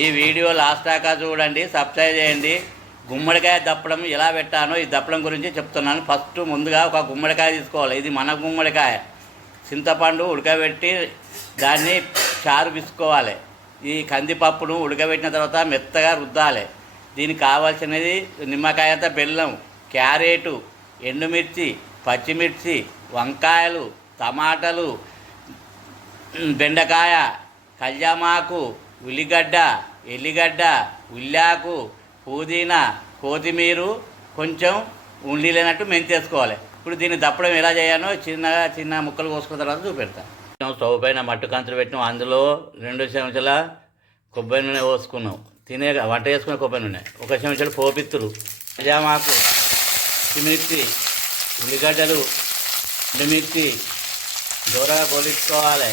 ఈ video last దాకా చూడండి సబ్స్క్రైబ్ చేయండి. గుమ్మడికాయ దప్పడం ఎలా పెట్టానో ఈ దప్పడం గురించి చెప్తున్నాను. ఫస్ట్ ముందుగా ఒక గుమ్మడికాయ తీసుకోవాలి. ఇది మన గుమ్మడికాయ. చింతపండు ఉడకబెట్టి దాన్ని చారు పిసుకోవాలి. ఈ కందిపప్పును ఉడకబెట్టిన తర్వాత మెత్తగా రుద్దాలి. దీనికి కావాల్సినది నిమ్మకాయంత బెల్లం క్యారెటు ఎండుమిర్చి పచ్చిమిర్చి వంకాయలు టమాటాలు బెండకాయ కళ్యామాకు ఉల్లిగడ్డ ఎల్లిగడ్డ ఉల్లాకు పుదీనా కొత్తిమీర కొంచెం ఉండి లేనట్టు మెంతేసుకోవాలి ఇప్పుడు దీన్ని దప్పడం ఎలా చేయాలో చిన్నగా చిన్న ముక్కలు కోసుకున్న తర్వాత చూపెడతాను స్టవ్ పైన మట్టు కంచులు పెట్టినాం అందులో రెండు చెంచాల కొబ్బరి నూనె పోసుకున్నాం. తినే వంట చేసుకునే కొబ్బరి నూనె. ఒక చెంచాలు పోపిత్తులు జామాకు పచ్చిమిర్చి ఉల్లిగడ్డలు ఎండుమిర్చి దూరగా కొలుచుకోవాలి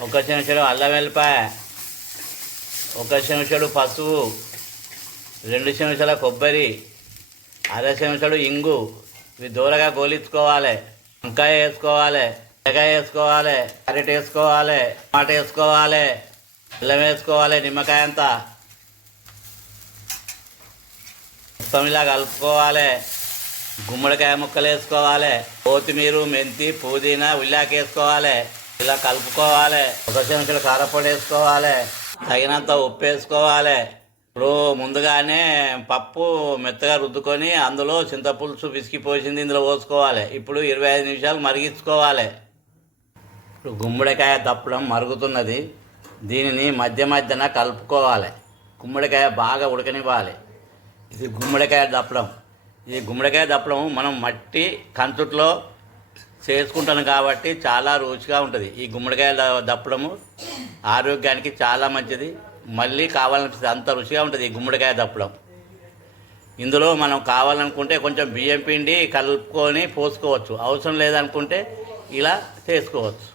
ఒక చెంచాలు అల్లం వెల్లిపాయ ఒక చెంచాడు పసుపు రెండు చెంచాల కొబ్బరి అర చెంచాడు ఇంగు. ఇవి దూరగా గోలించుకోవాలి. వంకాయ వేసుకోవాలి బెండకాయ వేసుకోవాలి క్యారెట్ వేసుకోవాలి టమాట వేసుకోవాలి బెల్లం వేసుకోవాలి నిమ్మకాయ అంతా. మొత్తం ఇలా కలుపుకోవాలి. గుమ్మడికాయ ముక్కలు వేసుకోవాలి. కొత్తిమీర మెంతి పుదీనా ఉల్లాకేసుకోవాలి. ఇలా కలుపుకోవాలి. ఒక చెంచాడు కారపొడి వేసుకోవాలి. తగినంత ఉప్పు వేసుకోవాలి. ఇప్పుడు ముందుగానే పప్పు మెత్తగా రుద్దుకొని అందులో చింతపులుసు పిసికి పోసింది ఇందులో పోసుకోవాలి. ఇప్పుడు ఇరవై ఐదు నిమిషాలు మరిగించుకోవాలి. ఇప్పుడు గుమ్మడికాయ దప్పడం మరుగుతున్నది. దీనిని మధ్య మధ్యన కలుపుకోవాలి. గుమ్మడికాయ బాగా ఉడకనివ్వాలి. ఇది గుమ్మడికాయ దప్పడం. ఈ గుమ్మడికాయ దప్పడం మనం మట్టి కంచుట్లో చేసుకుంటాను కాబట్టి చాలా రుచిగా ఉంటుంది. ఈ గుమ్మడికాయ దప్పడము ఆరోగ్యానికి చాలా మంచిది. మళ్ళీ కావాలనిపిస్తుంది అంత రుచిగా ఉంటుంది ఈ గుమ్మడికాయ దప్పడం. ఇందులో మనం కావాలనుకుంటే కొంచెం బియ్యం పిండి కలుపుకొని పోసుకోవచ్చు. అవసరం లేదనుకుంటే ఇలా చేసుకోవచ్చు.